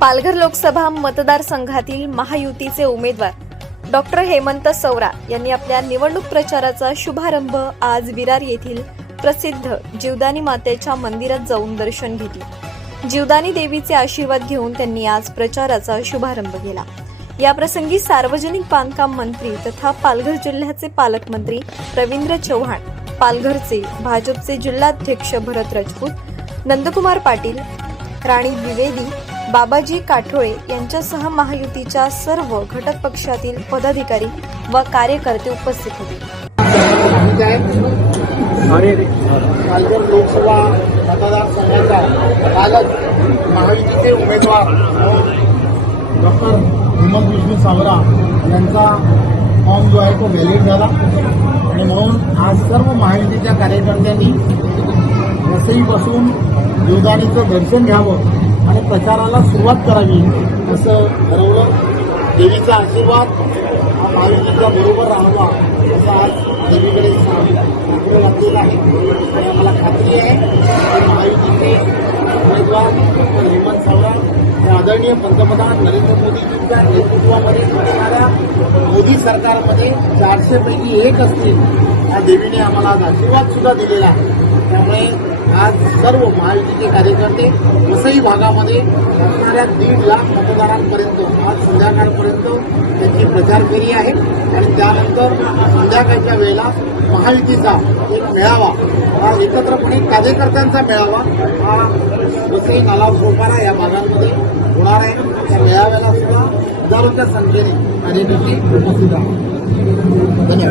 पालघर लोकसभा मतदारसंघातील महायुतीचे उमेदवार डॉक्टर हेमंत सौरा यांनी आपल्या निवडणूक प्रचाराचा शुभारंभ आज विरार येथील प्रसिद्ध जीवदानी मातेच्या मंदिरात जाऊन दर्शन घेतले. जीवदानी देवीचे आशीर्वाद घेऊन त्यांनी आज प्रचाराचा शुभारंभ केला. याप्रसंगी सार्वजनिक बांधकाम मंत्री तथा पालघर जिल्ह्याचे पालकमंत्री रवींद्र चव्हाण पालघरचे भाजपचे जिल्हाध्यक्ष भरत राजपूत नंदकुमार पाटील राणी द्विवेदी बाबाजी काठोळे यांच्यासह महायुतीच्या सर्व घटक पक्षातील पदाधिकारी व कार्यकर्ते उपस्थित होते. पालघर लोकसभा मतदारसंघाचा कालच महायुतीचे उमेदवार डॉक्टर हेमंत विष्णू सावरा यांचा फॉर्म जो आहे तो व्हॅलिड झाला. आणि म्हणून आज सर्व महायुतीच्या कार्यकर्त्यांनी वसई बसून योगानीचं दर्शन घ्यावं. आणि प्रचाराला सुरुवात करावी असं ठरवलं. देवीचा आशीर्वाद हा बरोबर राहावा असं आज देवीकडे आग्रह घातलेला आहे आणि आम्हाला खात्री आहे की महायुतीचे उमेदवार हेमंत सावरा हे आदरणीय पंतप्रधान नरेंद्र मोदीजींच्या नेतृत्वामध्ये असणाऱ्या मोदी सरकारमध्ये चारशे पैकी एक असतील या देवीने आम्हाला आज आशीर्वाद सुद्धा दिलेला आहे. त्यामुळे आज सर्व महायुतीचे कार्यकर्ते वसई भागामध्ये असणाऱ्या दीड लाख मतदारांपर्यंत आज संध्याकाळपर्यंत त्यांची प्रचार फेरी आहे. आणि त्यानंतर संध्याकाळच्या वेळेला महायुतीचा एक मेळावा हा एकत्रपणे कार्यकर्त्यांचा मेळावा हा वसई नालाव सोपारा या भागांमध्ये होणार आहे. त्या मेळाव्याला सुद्धा हजारोच्या संख्येने कार्यकर्ते उपस्थित आहेत. धन्यवाद.